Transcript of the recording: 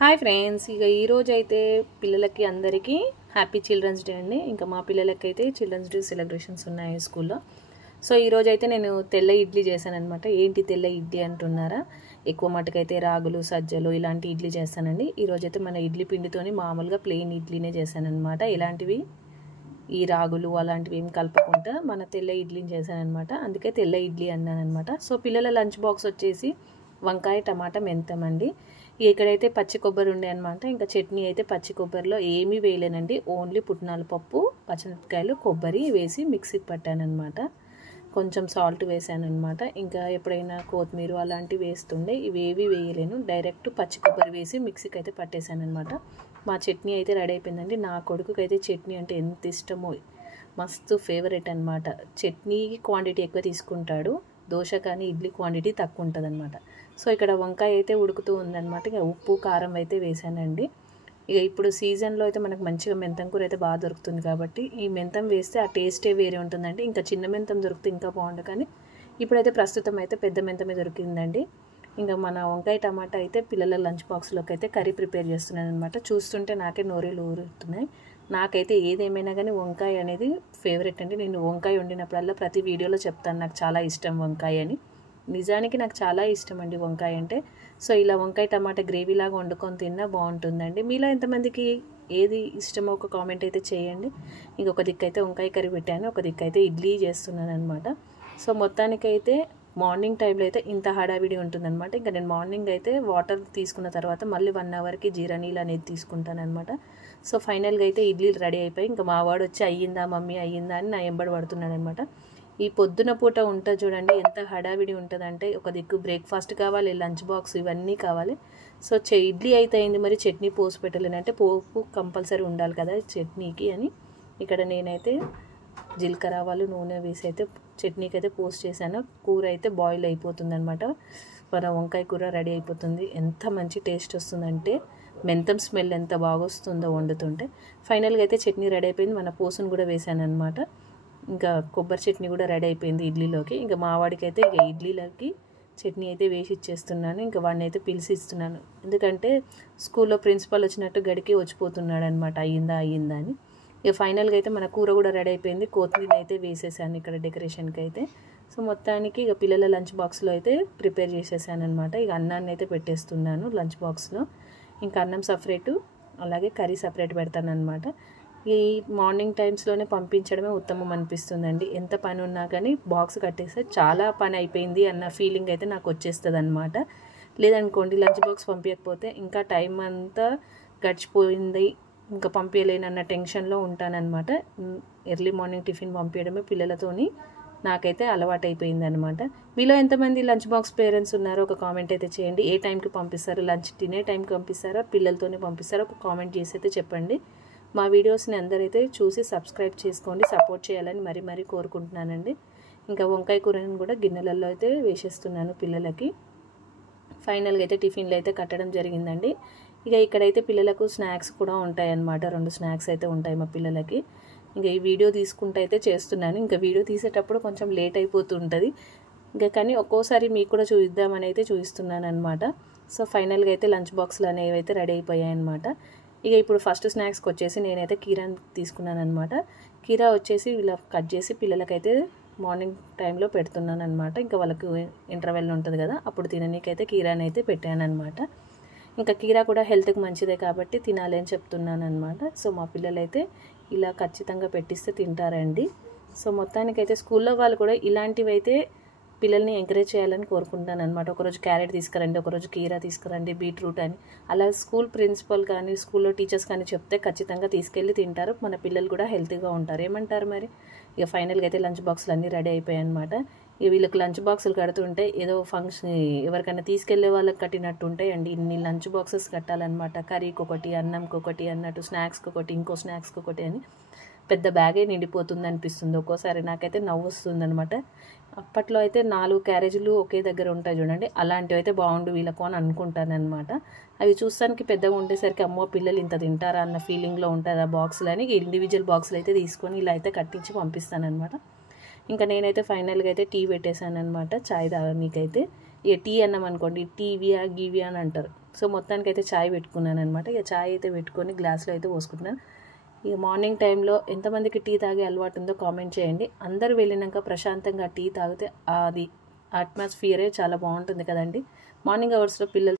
Hi friends, ఇక ఈరోజు అయితే పిల్లలకి అందరికీ హ్యాపీ చిల్డ్రన్స్ డే అండి. ఇంకా మా పిల్లలకి అయితే చిల్డ్రన్స్ డే సెలబ్రేషన్స్ ఉన్నాయి స్కూల్లో. సో ఈరోజు అయితే నేను తెల్ల ఇడ్లీ చేశాను అనమాట. ఏంటి తెల్ల ఇడ్లీ అంటున్నారా? ఎక్కువ మటుకైతే రాగులు, సజ్జలు ఇలాంటి ఇడ్లీ చేస్తానండి. ఈరోజు అయితే మన ఇడ్లీ పిండితోని మామూలుగా ప్లెయిన్ ఇడ్లీనే చేశాను అనమాట. ఇలాంటివి ఈ రాగులు అలాంటివి ఏం కలపకుండా మన తెల్ల ఇడ్లీని చేశాను అనమాట. అందుకే తెల్ల ఇడ్లీ అన్నాను అనమాట. సో పిల్లల లంచ్ బాక్స్ వచ్చేసి వంకాయ, టమాటా, మెంతం అండి. ఇక్కడైతే పచ్చి కొబ్బరి ఉండే అనమాట. ఇంకా చట్నీ అయితే పచ్చి కొబ్బరిలో ఏమీ వేయలేనండి. ఓన్లీ పుట్నాల పప్పు, పచ్చిమిరపకాయలు, కొబ్బరి వేసి మిక్సీకి పట్టానమాట. కొంచెం సాల్ట్ వేసాను అనమాట. ఇంకా ఎప్పుడైనా కొత్తిమీర అలాంటివి వేస్తుండే, ఇవేవి వేయలేను. డైరెక్ట్ పచ్చి కొబ్బరి వేసి మిక్సీకి అయితే పట్టేశాను అనమాట. మా చట్నీ అయితే రెడీ అయిపోయిందండి. నా కొడుకుకి అయితే చట్నీ అంటే ఎంత ఇష్టమో, మస్తు ఫేవరెట్ అనమాట. చట్నీ క్వాంటిటీ ఎక్కువ తీసుకుంటాడు, దోశ కానీ ఇడ్లీ క్వాంటిటీ తక్కువ ఉంటుంది అనమాట. సో ఇక్కడ వంకాయ అయితే ఉడుకుతూ ఉందన్నమాట. ఇక ఉప్పు, కారం అయితే వేసానండి. ఇక ఇప్పుడు సీజన్లో అయితే మనకు మంచిగా మెంతం కూర అయితే బాగా దొరుకుతుంది కాబట్టి ఈ మెంతం వేస్తే ఆ టేస్టే వేరే ఉంటుందండి. ఇంకా చిన్న మెంతం దొరికితే ఇంకా బాగుండు, కానీ ఇప్పుడైతే ప్రస్తుతం అయితే పెద్ద మెంతమే దొరికిందండి. ఇంకా మన వంకాయ టమాటా అయితే పిల్లల లంచ్ బాక్స్లోకి అయితే కర్రీ ప్రిపేర్ చేస్తున్నాను అనమాట. చూస్తుంటే నాకే నోరేలు ఊరుతున్నాయి. నాకైతే ఏదేమైనా కానీ వంకాయ అనేది ఫేవరెట్ అండి. నేను వంకాయ వండినప్పుడల్లా ప్రతి వీడియోలో చెప్తాను నాకు చాలా ఇష్టం వంకాయ అని. నిజానికి నాకు చాలా ఇష్టం అండి వంకాయ అంటే. సో ఇలా వంకాయ టమాటా గ్రేవీలాగా వండుకొని తిన్నా బాగుంటుందండి. మీలో ఎంతమందికి ఏది ఇష్టమో ఒక కామెంట్ అయితే చేయండి. ఇంకొక దిక్కైతే వంకాయ కర్రీ పెట్టాను, ఒక దిక్కైతే ఇడ్లీ చేస్తున్నాను అనమాట. సో మొత్తానికైతే మార్నింగ్ టైంలో అయితే ఇంత హడావిడి ఉంటుందన్నమాట. ఇంకా నేను మార్నింగ్ అయితే వాటర్ తీసుకున్న తర్వాత మళ్ళీ 1 అవర్కి జీరా నీళ్ళు అనేది తీసుకుంటాను అనమాట. సో ఫైనల్గా అయితే ఇడ్లీలు రెడీ అయిపోయి ఇంకా మా వాడు వచ్చి అయ్యిందా మమ్మీ అయ్యిందా అని నా ఎంబడి పడుతున్నాడు అనమాట. ఈ పొద్దున పూట ఉంటుంది చూడండి, ఎంత హడావిడి ఉంటుందంటే ఒక దిక్కు బ్రేక్ఫాస్ట్ కావాలి, లంచ్ బాక్స్ ఇవన్నీ కావాలి. సో ఇడ్లీ అయితే అయింది, మరి చట్నీ పోసి పెట్టలేనంటే పోపు కంపల్సరీ ఉండాలి కదా చట్నీకి అని ఇక్కడ నేనైతే జీలకర్ర ఆవాలు నూనె వేసి అయితే చట్నీకి అయితే పోస్ట్ చేశాను. కూర అయితే బాయిల్ అయిపోతుంది అనమాట. మన వంకాయ కూర రెడీ అయిపోతుంది. ఎంత మంచి టేస్ట్ వస్తుందంటే మెంతం స్మెల్ ఎంత బాగా వస్తుందో వండుతుంటే. ఫైనల్గా అయితే చట్నీ రెడీ అయిపోయింది. మన పోసును కూడా వేసాను అనమాట. ఇంకా కొబ్బరి చట్నీ కూడా రెడీ అయిపోయింది ఇడ్లీలోకి. ఇంకా మా వాడికి అయితే ఇక ఇడ్లీలోకి చట్నీ అయితే వేసి ఇచ్చేస్తున్నాను. ఇంకా వాడిని అయితే పిలిచి ఇస్తున్నాను, ఎందుకంటే స్కూల్లో ప్రిన్సిపల్ వచ్చినట్టు గడికి వచ్చిపోతున్నాడు అనమాట, అయ్యిందా అని. ఇక ఫైనల్గా అయితే మన కూర కూడా రెడీ అయిపోయింది. కొత్తిమీర అయితే వేసేసాను ఇక్కడ డెకరేషన్కి అయితే. సో మొత్తానికి ఇక పిల్లల లంచ్ బాక్స్లో అయితే ప్రిపేర్ చేసేసాను అనమాట. ఇక అన్నాన్ని అయితే పెట్టేస్తున్నాను లంచ్ బాక్స్లో. ఇంకా అన్నం సపరేటు, అలాగే కర్రీ సపరేట్ పెడతాను అనమాట. ఈ మార్నింగ్ టైమ్స్లోనే పంపించడమే ఉత్తమం అనిపిస్తుందండి. ఎంత పని ఉన్నా కానీ బాక్స్ కట్టేస్తే చాలా పని అయిపోయింది అన్న ఫీలింగ్ అయితే నాకు వచ్చేస్తుంది అనమాట. లేదనుకోండి లంచ్ బాక్స్ పంపించకపోతే ఇంకా టైం అంతా గడిచిపోయింది, ఇంకా పంపించలేనన్న టెన్షన్లో ఉంటానన్నమాట. ఎర్లీ మార్నింగ్ టిఫిన్ పంపించడమే పిల్లలతోని నాకైతే అలవాటు అయిపోయింది అనమాట. మీలో ఎంతమంది లంచ్ బాక్స్ పేరెంట్స్ ఉన్నారో ఒక కామెంట్ అయితే చేయండి. ఏ టైంకి పంపిస్తారో, లంచ్ తినే టైంకి పంపిస్తారా, పిల్లలతోనే పంపిస్తారో ఒక కామెంట్ చేసి అయితే చెప్పండి. మా వీడియోస్ని అందరైతే చూసి సబ్స్క్రైబ్ చేసుకోండి, సపోర్ట్ చేయాలని మరీ కోరుకుంటున్నానండి. ఇంకా వంకాయ కూరని కూడా గిన్నెలలో అయితే వేసేస్తున్నాను పిల్లలకి. ఫైనల్గా అయితే టిఫిన్లు అయితే కట్టడం జరిగిందండి. ఇక ఇక్కడైతే పిల్లలకు స్నాక్స్ కూడా ఉంటాయి అన్నమాట. 2 స్నాక్స్ అయితే ఉంటాయి మా పిల్లలకి. ఇంకా ఈ వీడియో తీసుకుంటూ అయితే చేస్తున్నాను. ఇంకా వీడియో తీసేటప్పుడు కొంచెం లేట్ అయిపోతుంటుంది, ఇంకా కానీ ఒక్కోసారి మీకు కూడా చూద్దామని అయితే చూపిస్తున్నాను అనమాట. సో ఫైనల్గా అయితే లంచ్ బాక్స్లు అనేవి అయితే రెడీ అయిపోయాయి అనమాట. ఇక ఇప్పుడు ఫస్ట్ స్నాక్స్కి వచ్చేసి నేనైతే కీరాని తీసుకున్నాను అనమాట. కీరా వచ్చేసి ఇలా కట్ చేసి పిల్లలకైతే మార్నింగ్ టైంలో పెడుతున్నాను అనమాట. ఇంకా వాళ్ళకు ఇంటర్వెల్ ఉంటుంది కదా, అప్పుడు తిననీకైతే కీరాని అయితే పెట్టాను అనమాట. ఇంకా కీరా కూడా హెల్త్కి మంచిదే కాబట్టి తినాలి అని చెప్తున్నాను అనమాట. సో మా పిల్లలైతే ఇలా ఖచ్చితంగా పెట్టిస్తే తింటారండి. సో మొత్తానికైతే స్కూల్లో వాళ్ళు కూడా ఇలాంటివి అయితే పిల్లల్ని ఎంకరేజ్ చేయాలని కోరుకుంటాను అనమాట. ఒకరోజు క్యారెట్ తీసుకురండి, ఒకరోజు కీరా తీసుకురండి, బీట్రూట్ అని అలా స్కూల్ ప్రిన్సిపల్ కానీ స్కూల్లో టీచర్స్ కానీ చెప్తే ఖచ్చితంగా తీసుకెళ్ళి తింటారు. మన పిల్లలు కూడా హెల్తీగా ఉంటారు. ఏమంటారు మరి? ఇక ఫైనల్గా అయితే లంచ్ బాక్సులు అన్నీ రెడీ అయిపోయాయి అనమాట. ఇక వీళ్ళకి లంచ్ బాక్సులు కడుతుంటే ఏదో ఫంక్షన్ ఎవరికైనా తీసుకెళ్లే వాళ్ళకి కట్టినట్టు ఉంటాయండి. ఇన్ని లంచ్ బాక్సెస్ కట్టాలన్నమాట. కర్రీకి ఒకటి, అన్నంకి ఒకటి అన్నట్టు, స్నాక్స్కి ఒకటి, ఇంకో స్నాక్స్కి ఒకటి అని పెద్ద బ్యాగే నిండిపోతుంది అనిపిస్తుంది ఒక్కోసారి. నాకైతే నవ్వు వస్తుంది అనమాట. అప్పట్లో అయితే 4 క్యారేజీలు ఒకే దగ్గర ఉంటాయి చూడండి, అలాంటివి అయితే బాగుండు వీళ్ళకు అని అనుకుంటాను అనమాట. అవి చూస్తానికి పెద్దగా ఉండేసరికి అమ్మో పిల్లలు ఇంత తింటారా అన్న ఫీలింగ్లో ఉంటుంది ఆ బాక్సులు అని ఇండివిజువల్ బాక్సులు అయితే తీసుకొని ఇలా అయితే కట్టించి పంపిస్తాను అనమాట. ఇంకా నేనైతే ఫైనల్గా అయితే టీ పెట్టేశాను అనమాట. చాయ్ తాగనీకైతే. ఇక టీ అన్నాం అనుకోండి టీవీయా గీవియా అని అంటారు. సో మొత్తానికి అయితే ఛాయ్ పెట్టుకున్నాను అనమాట. ఇక ఛాయ్ అయితే పెట్టుకొని గ్లాస్లో అయితే పోసుకుంటున్నాను. ఇక మార్నింగ్ టైంలో ఎంతమందికి టీ తాగే అలవాటు ఉందో కామెంట్ చేయండి. అందరూ వెళ్ళినాక ప్రశాంతంగా టీ తాగితే అది అట్మాస్ఫియరే చాలా బాగుంటుంది కదండి. మార్నింగ్ అవర్స్లో పిల్లలు